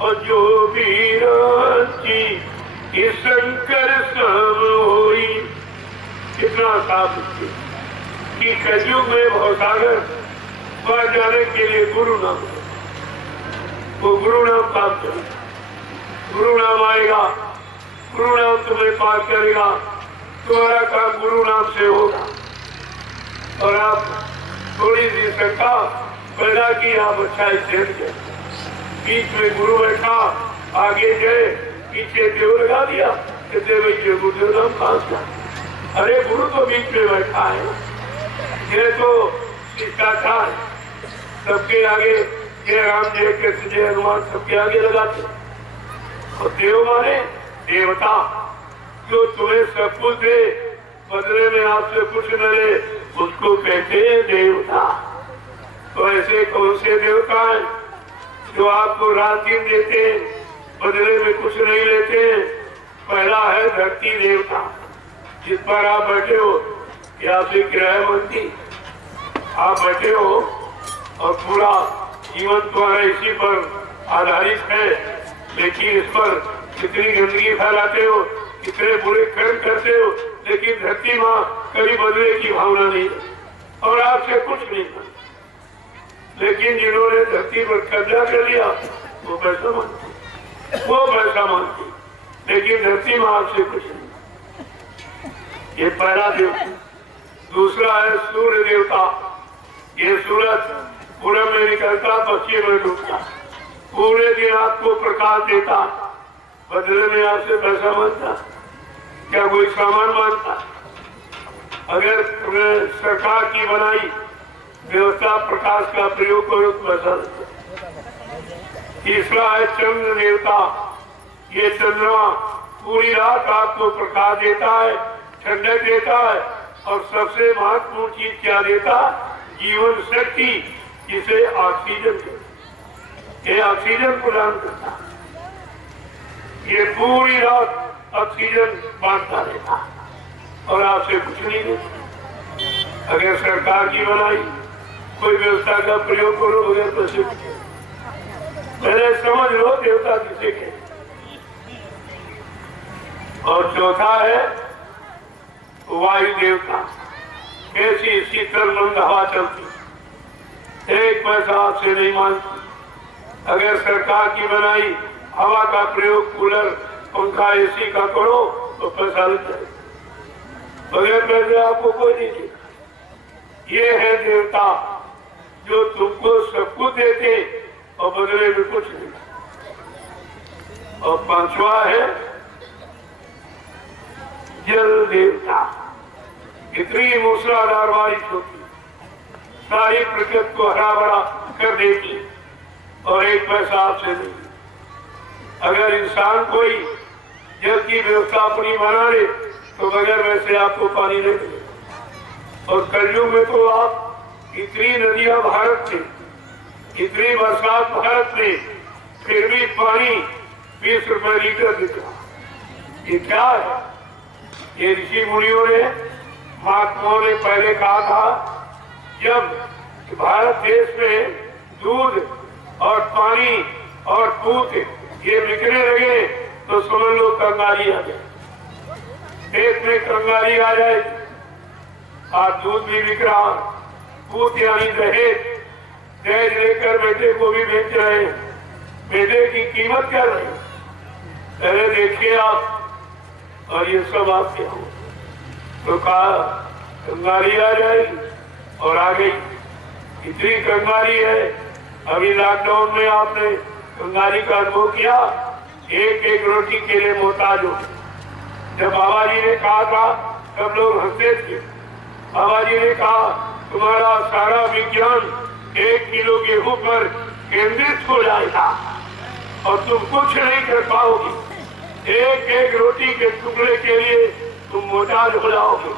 और जो भी रांची ये शंकर सब होई। कितना साफ कि कलयुग में भवसागर पार जाने के लिए गुरु नाम, वो गुरु नाम प्राप्त करें। गुरु नाम आएगा, गुरु नाम तुम्हें पार करेगा, तुम्हारा काम गुरु नाम से होगा। और आप थोड़ी सी शंका पैदा की, आप अच्छा स्टैंड गए, बीच में गुरु बैठा, आगे गए, पीछे देव लगा दिया, देव गुरुदेव नाम पास था। अरे गुरु तो बीच में बैठा है, ये तो शिष्टाचार सबके आगे, जय राम जय कृष्ण जय हनुमान सबके आगे लगाते। और देव माने देवता, जो तुम्हें सब कुछ दे बदले में आपसे कुछ न ले, उसको कहते हैं देवता। तो ऐसे कौन से देवता हैं जो आपको रात दिन देते हैं, बदले में कुछ नहीं लेते? पहला है धरती देवता, जिस पर आप बैठे हो, ये आपसे किराया बनती, आप बैठे हो और पूरा जीवन तुम्हारा इसी पर आधारित है, लेकिन इस पर कितनी गंदगी फैलाते हो, कितने बुरे कर्म करते हो, लेकिन धरती माँ कभी बदले की भावना नहीं और आपसे कुछ नहीं करती। लेकिन जिन्होंने धरती पर कब्जा कर लिया वो पैसा मानती, वो पैसा मानती, लेकिन धरती माँ आपसे कुछ नहीं। ये पहला देवता। दूसरा है सूर्य देवता। ये सूरज पूरब में निकलता, पश्चिम में डूबता, पूरे दिन आपको प्रकाश देता, बदले में आपसे पैसा मांगता, क्या कोई सामान मांगता? अगर तुम्हें सरकार की बनाई व्यवस्था प्रकाश का प्रयोग करो तो पैसा देता। तीसरा है चंद्र देवता। ये चंद्रमा पूरी रात आपको प्रकाश देता है, ठंडक देता है, और सबसे महत्वपूर्ण चीज क्या देता? जीवन शक्ति, जिसे ऑक्सीजन कहते। ये ऑक्सीजन प्रदान करता, ये पूरी रात ऑक्सीजन बांटता रहता और आपसे कुछ नहीं देता। अगर सरकार की बनाई कोई व्यवस्था का प्रयोग करो बगैर पैसे, पहले समझ लो देवता किसे कहते। और चौथा है वायु देवता। कैसी शीतल मंद हवा चलती, एक पैसा आपसे नहीं मांगती। अगर सरकार की बनाई हवा का प्रयोग कूलर पंखा एसी का करो तो पैसा लग जाए, बगैर पैसे आपको कोई नहीं देगा। ये है देवता जो तुमको सब कुछ देते और बदले में कुछ नहीं। और पांचवा है जल देवता। इतनी मूसलाधार बारिश होती, सारी प्रकृति को हरा भरा कर देती और एक पैसा आपसे नहीं। अगर इंसान कोई जल की व्यवस्था अपनी बना ले तो बगैर वैसे आपको पानी नहीं मिलेगा। और कलयुग में तो आप इतनी नदियां भारत में, इतनी बरसात भारत में, फिर भी पानी 20 रुपए लीटर बिक रहा। ये क्या है? ये ऋषि मुनियों ने, महात्माओं ने पहले कहा था, जब भारत देश में दूध और पानी और दूध ये बिकने लगे तो समझ लो कंगाली आ जाए, देश में कंगाली आ जाए। आज दूध भी बिक रहा, दूध यानी दहेज लेकर बेटे को भी बेच रहे हैं। बेटे की कीमत क्या रही, पहले देखिए आप। और ये सब आपके हो तो कहा कंगाली आ जाएगी, और आ गई। इतनी कंगाली है, अभी लॉकडाउन में आपने कंगाली का अनुभव किया। एक एक रोटी के लिए मोहताज हो। जब बाबा जी ने कहा था सब लोग हंसते थे। बाबा जी ने कहा तुम्हारा सारा विज्ञान 1 किलो गेहूं पर केंद्रित हो जाएगा और तुम कुछ नहीं कर पाओगे। एक एक रोटी के टुकड़े के लिए तुम मोहताज हो जाओगे।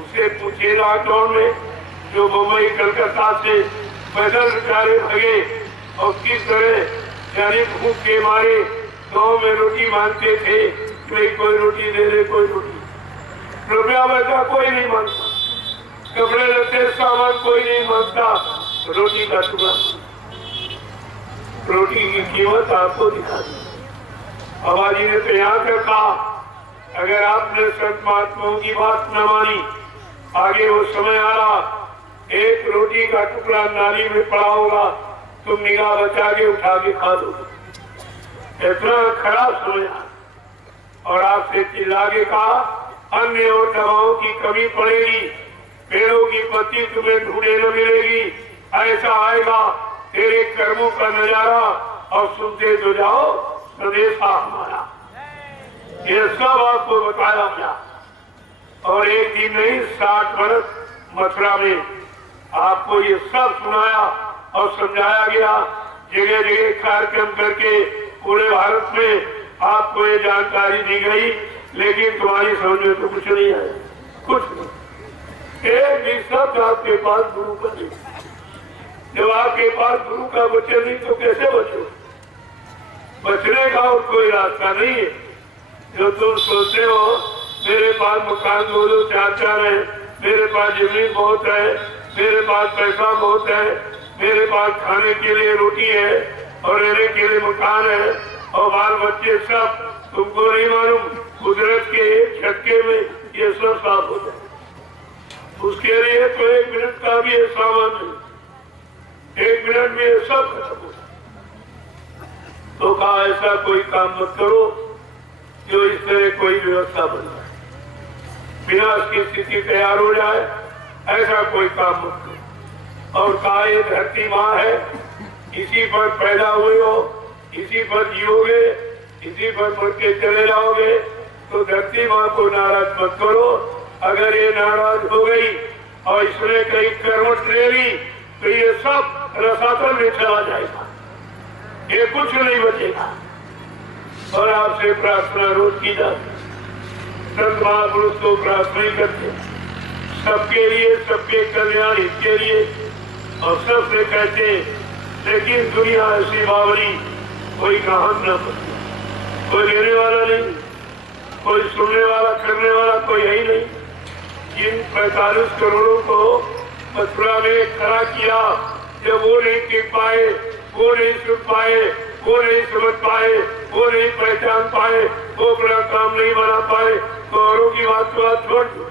उसे पूछे लॉकडाउन में जो मुंबई कलकत्ता से पैदल बेचारे भगे और किस तरह यानी भूख के मारे गाँव में रोटी मांगते थे, कोई रोटी दे दे, कोई रोटी। रुपया पैसा कोई नहीं मांगता, कपड़े लत्ते सामान कोई नहीं मांगता, रोटी का टुकड़ा। रोटी रोटी की कीमत आपको दिखा दी। बाबा जी ने तो यहाँ तक कहा, अगर आपने संत महात्माओं की बात न मानी, आगे वो समय आ रहा, एक रोटी का टुकड़ा नाली में पड़ा होगा, तुम निगाह बचा के उठा के खा दोगे। इतना खराब समय और आपसे चिल्ला के कहा, अन्य और दवाओं की कमी पड़ेगी, पेड़ों की पत्ती तुम्हें ढूंढे न मिलेगी, ऐसा आएगा तेरे कर्मों का नजारा, और सुनते तो जाओ स्वदेशा हमारा। ये सब आपको बताया गया। और एक दिन नहीं, 60 वर्ष मथुरा में आपको ये सब सुनाया और समझाया गया। जगह जगह कार्यक्रम करके पूरे भारत में आपको ये जानकारी दी गई, लेकिन तुम्हारी समझ में तो कुछ नहीं आया, कुछ नहीं। एक भी शब्द आपके पास गुरु का नहीं। जब आपके पास गुरु का वचन नहीं तो कैसे बचो? बचने का और कोई रास्ता नहीं है। जो तुम सोचते हो मेरे पास मकान 2-2 4-4 है, मेरे पास जमीन बहुत है, मेरे पास पैसा बहुत है, मेरे पास खाने के लिए रोटी है और रहने के लिए मकान है और बाल बच्चे सब, तुमको नहीं मालूम कुदरत के एक झटके में ये सब साफ हो जाए। उसके लिए तो 1 मिनट का भी सामान नहीं, 1 मिनट में ये सब खत्म हो जाए। तो कहा ऐसा कोई काम मत करो जो इस तरह कोई व्यवस्था बन जाए, विनाश की स्थिति तैयार हो जाए, ऐसा कोई काम मत करो। और कहा ये धरती माँ है, इसी पर पैदा हुए हो, इसी पर जियोगे, इसी पर मर के चले जाओगे, तो धरती माँ को नाराज मत करो। अगर ये नाराज हो गई और इसने कहीं करवट ले ली तो ये सब रसातल में चला जाएगा, ये कुछ नहीं बचेगा। और आपसे प्रार्थना रोज की जाती, संत महापुरुष को प्रार्थना ही करते सबके लिए, सबके कल्याण के लिए, और सबसे कहते लेकिन दुनिया ऐसी बावरी, कोई काम न बचे, कोई लेने वाला नहीं, कोई सुनने वाला करने वाला कोई है ही नहीं। जिन 45 करोड़ों को मथुरा में खड़ा किया, जब वो नहीं टिक पाए, वो नहीं सुन पाए, वो नहीं समझ पाए, वो नहीं पहचान पाए, वो अपना काम नहीं बना पाए, तो औरों की बात छोड़ दो।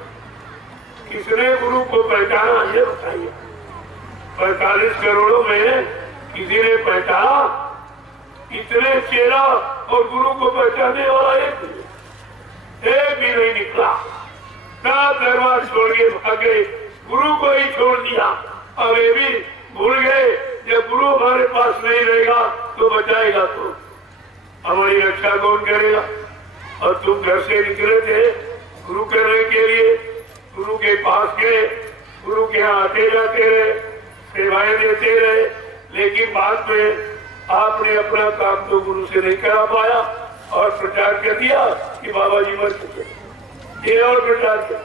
किसने गुरु को पहचाना ये बताइए? 45 करोड़ों में किसी ने पहचाना? इतने चेला और गुरु को पहचानने वाला एक भी नहीं निकला। ना दरबार छोड़ के भागे, गुरु को ही छोड़ दिया। अब ये भी भूल गए, जब गुरु हमारे पास नहीं रहेगा तो बचाएगा तो हमारी रक्षा कौन करेगा? और तुम घर से निकले थे गुरु करने के लिए, गुरु के पास गए, गुरु के यहाँ आते जाते रहे, सेवाएं देते रहे, लेकिन बाद में आपने अपना काम तो गुरु से नहीं करा पाया और प्रचार कर दिया कि बाबा जी मर चुके। ये और प्रचार कर,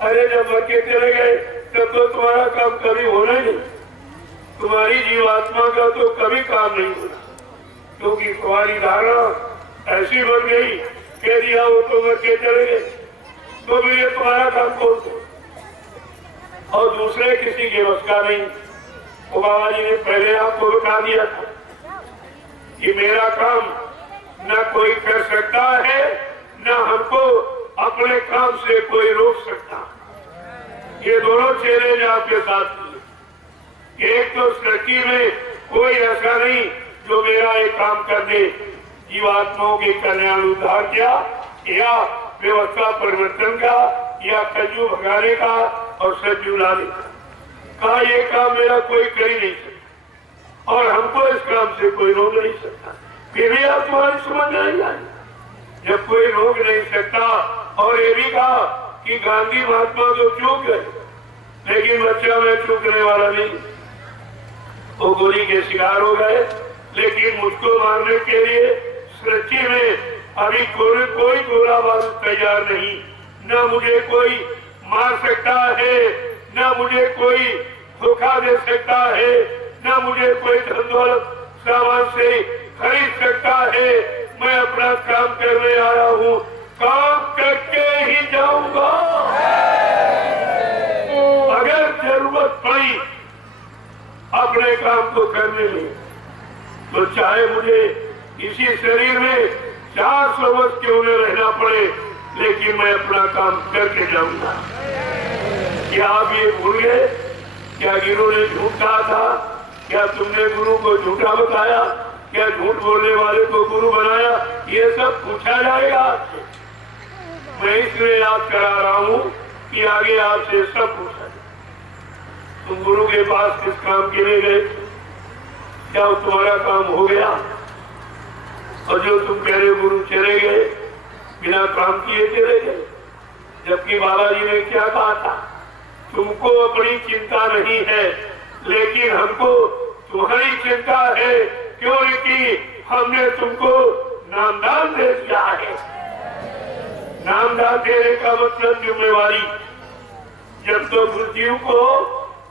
अरे जब मर के चले गए तब तो तुम्हारा काम कभी होना ही नहीं, तुम्हारी जीवात्मा का तो कभी काम नहीं होना, क्योंकि तुम्हारी धारणा ऐसी बन गई, कह दिया वो तो मर के चले गए, तो भी ये तुम्हारा काम कौन था? और दूसरे किसी के बस का नहीं। वो बाबा जी ने पहले आपको बता दिया था कि मेरा काम न कोई कर सकता है, न हमको अपने काम से कोई रोक सकता। ये दोनों चैलेंज आपके साथ थे। एक तो सृष्टि में कोई ऐसा नहीं जो मेरा एक काम कर दे, जीवात्माओं के कल्याण उद्धार क्या, या व्यवस्था परिवर्तन का, या कलयुग भगाने का और सतयुग लाने का। कहा ये काम मेरा कोई कर ही नहीं सकता और हमको इस काम से कोई रोक नहीं सकता। फिर भी आप तुम्हारी समझ नहीं आई, जब कोई रोक नहीं सकता। और ये भी कहा कि गांधी महात्मा तो चूक गए, लेकिन बच्चा मैं चूकने वाला नहीं। वो गोली के शिकार हो गए, लेकिन मुझको मारने के लिए सृष्टि में अभी कोई गोला बारूद तैयार नहीं। न मुझे कोई मार सकता है, न मुझे कोई धोखा दे सकता है, न मुझे कोई धन दौलत सामान से खरीद सकता है। मैं अपना काम करने आया हूँ, काम करके ही जाऊंगा। अगर जरूरत पड़ी अपने काम को करने में, तो चाहे मुझे इसी शरीर में 400 वर्ष क्यों न रहना पड़े, लेकिन मैं अपना काम करके जाऊंगा। क्या आप ये भूल गए? क्या गुरु ने झूठ कहा था? क्या तुमने गुरु को झूठा बताया? क्या झूठ बोलने वाले को गुरु बनाया? ये सब पूछा जाएगा आपसे। मैं इसलिए याद करा रहा हूँ कि आगे आपसे सब पूछा जाए। तुम गुरु के पास किस काम के लिए गए? क्या तुम्हारा काम हो गया? और जो तुम कह रहे गुरु चले गए, बिना काम किए चले गए। जबकि बालाजी ने क्या कहा था? तुमको अपनी चिंता नहीं है, लेकिन हमको तुम्हारी चिंता है, क्योंकि हमने तुमको नामदान दे दिया है। नामदान देने का मतलब जिम्मेवारी। जब तो जीव को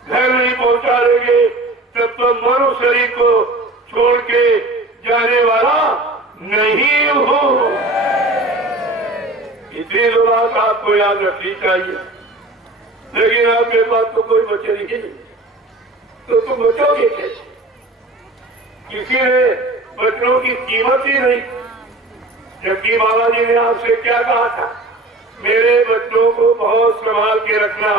घर नहीं पहुंचा देंगे, तब तो मनु शरीर को छोड़ के जाने वाला नहीं हो। इतनी तो बात आपको याद रखनी चाहिए। लेकिन आपके पास तो कोई बचे नहीं, तो तुम बचोगे कैसे? किसी ने बच्चों की कीमत ही नहीं। जबकि बाबा जी ने आपसे क्या कहा था? मेरे बच्चों को बहुत संभाल के रखना,